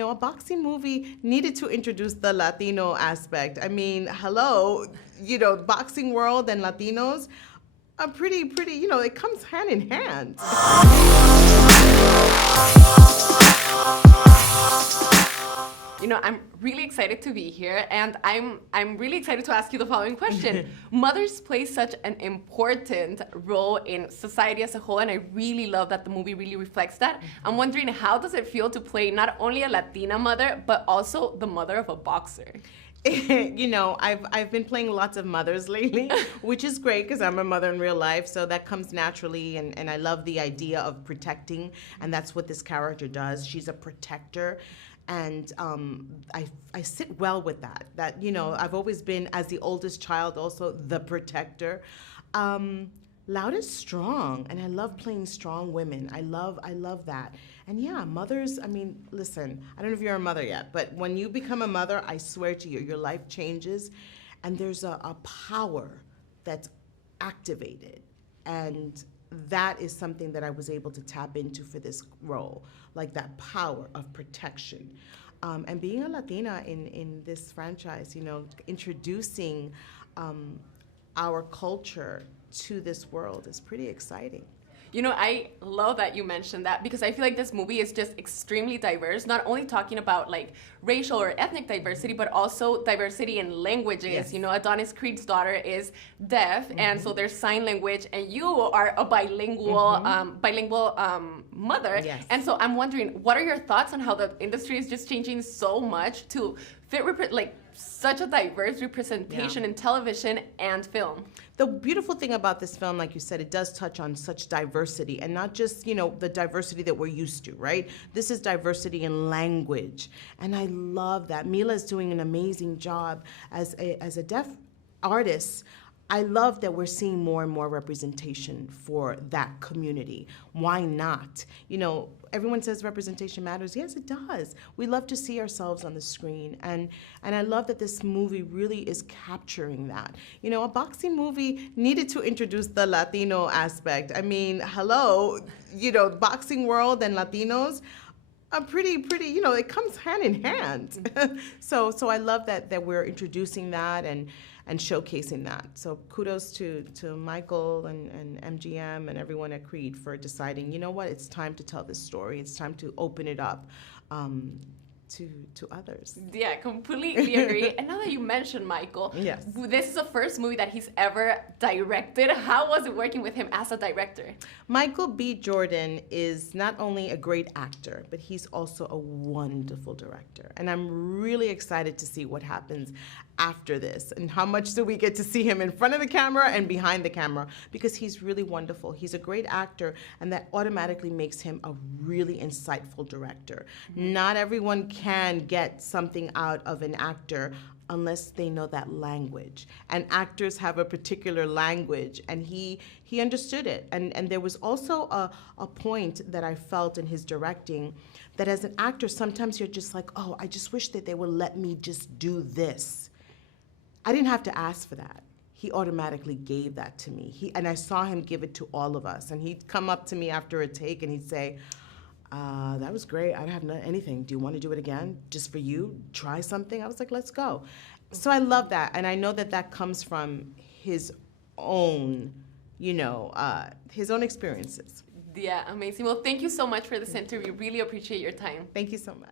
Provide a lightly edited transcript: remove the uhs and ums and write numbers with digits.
a boxing movie needed to introduce the Latino aspect. I mean, hello, boxing world and Latinos are pretty, it comes hand in hand. I'm really excited to be here, and I'm really excited to ask you the following question. Mothers play such an important role in society as a whole, and I really love that the movie really reflects that. I'm wondering, how does it feel to play not only a Latina mother, but also the mother of a boxer? I've been playing lots of mothers lately, which is great because I'm a mother in real life, so that comes naturally, and I love the idea of protecting, and that's what this character does. She's a protector, and I sit well with that. I've always been, as the oldest child, also the protector. Loud is strong, and I love playing strong women. I love that. And yeah, mothers, I mean, listen, I don't know if you're a mother yet, but when you become a mother, I swear to you, your life changes, and there's a power that's activated. And that is something that I was able to tap into for this role, like that power of protection. And being a Latina in this franchise, introducing our culture to this world is pretty exciting. I love that you mentioned that, because I feel like this movie is just extremely diverse, not only talking about like racial or ethnic diversity, but also diversity in languages. Yes. Adonis Creed's daughter is deaf, and so there's sign language, and you are a bilingual mother. Yes. And so I'm wondering, what are your thoughts on how the industry is just changing so much to fit such a diverse representation in television and film? The beautiful thing about this film, like you said, it does touch on such diversity, and not just, the diversity that we're used to, right? This is diversity in language, and I love that. Mila is doing an amazing job as a deaf artist. I love that we're seeing more and more representation for that community. Why not? Everyone says representation matters. Yes, it does. We love to see ourselves on the screen, and I love that this movie really is capturing that. A boxing movie needed to introduce the Latino aspect. I mean, hello, boxing world and Latinos are pretty, it comes hand in hand. So I love that we're introducing that and showcasing that. So kudos to Michael and MGM and everyone at Creed for deciding, it's time to tell this story. It's time to open it up to others. Yeah, completely agree. And now that you mentioned Michael, yes, this is the first movie that he's ever directed. How was it working with him as a director? Michael B. Jordan is not only a great actor, but he's also a wonderful director. And I'm really excited to see what happens after this, and how much do we get to see him in front of the camera and behind the camera, because he's really wonderful. He's a great actor, and that automatically makes him a really insightful director. Not everyone can get something out of an actor unless they know that language. And actors have a particular language, and he understood it. And there was also a point that I felt in his directing, that as an actor, sometimes you're just like, oh, I just wish that they would let me just do this. I didn't have to ask for that. He automatically gave that to me. And I saw him give it to all of us. And he'd come up to me after a take and he'd say, that was great. I don't have anything. Do you want to do it again? Just for you? Try something? I was like, let's go. So I love that. And I know that comes from his own, his own experiences. Yeah, amazing. Well, thank you so much for this interview. Really appreciate your time. Thank you so much.